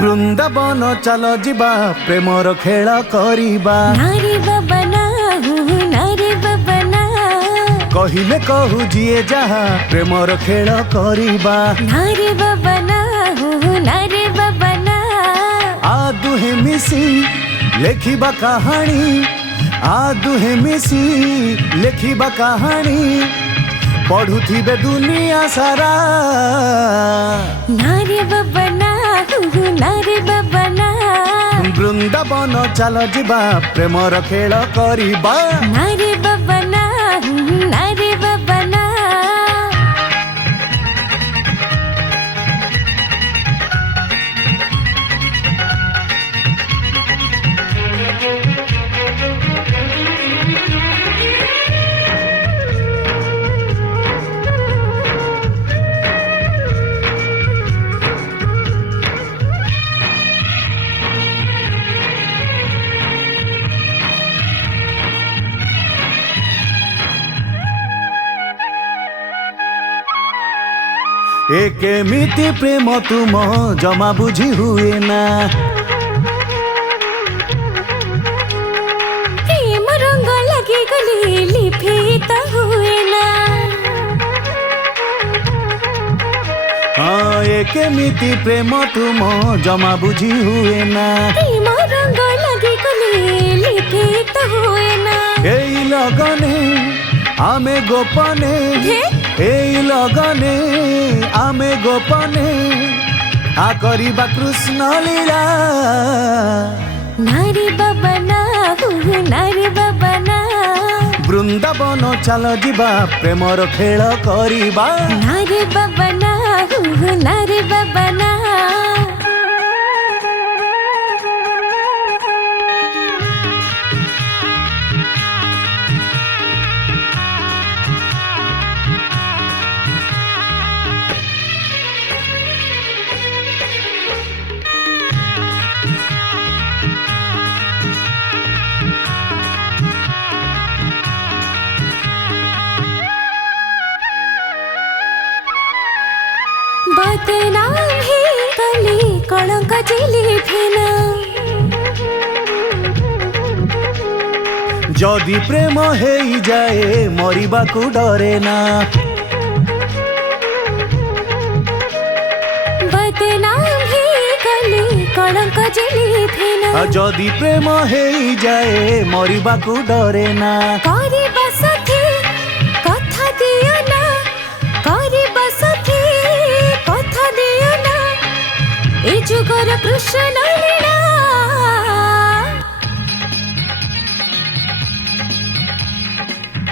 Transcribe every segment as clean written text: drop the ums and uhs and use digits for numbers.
बृंदावन चल जिबा प्रेमर खेल करिबा नारी बाबा ना नारी बाबा ना कहिले कहू जिए जहा प्रेमर खेल करिबा नारी बाबा ना नारी बाबा ना आ दुहे मिसी लेखिबा कहानी आ दुहे मिसी लेखिबा कहानी पढ़ुथिबे दुनिया सारा नारी बाबा ना नारी बाबा ना बृंदावन चल जिबा प्रेमर खेल करिबा नारी बाबा ना नारी बाबा ना एक मिति प्रेम तुम जमा बुझी हुए ना प्रेम रंग लगी गली लिपित हुए ना हाँ एक मिति प्रेम तुम जमा बुझी हुए ना प्रेम रंग लगी गली लिपित हुए ना एई लगने आमे गोपने हे? एई लगने आमे गोपने आ करिबा कृष्ण लीला नारी बाबा ना नारी बाबा ना बृंदावन चल जिबा प्रेमर खेल करिबा नारी बाबा ना नारी बाबा ना बदनाम ही कली कलंक जिली फेना जदि प्रेम हेई जाए मरिबा को डरे ना बदनाम ही कली कलंक जिली फेना जदि प्रेम हेई जाए मरिबा को डरे ना करिबा साथी कथा दियो ना करिबा साथी कथा दियो ना ए जुगर कृष्ण लीला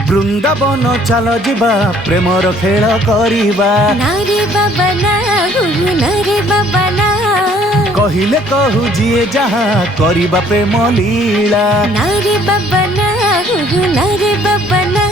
बृंदावन चल जिबा प्रेमर खेल करिबा नारी बाबा ना नारी बाबा ना कहिले कहू जिए जहा करिबा प्रेम लीला नारी बाबा ना नारी बाबा ना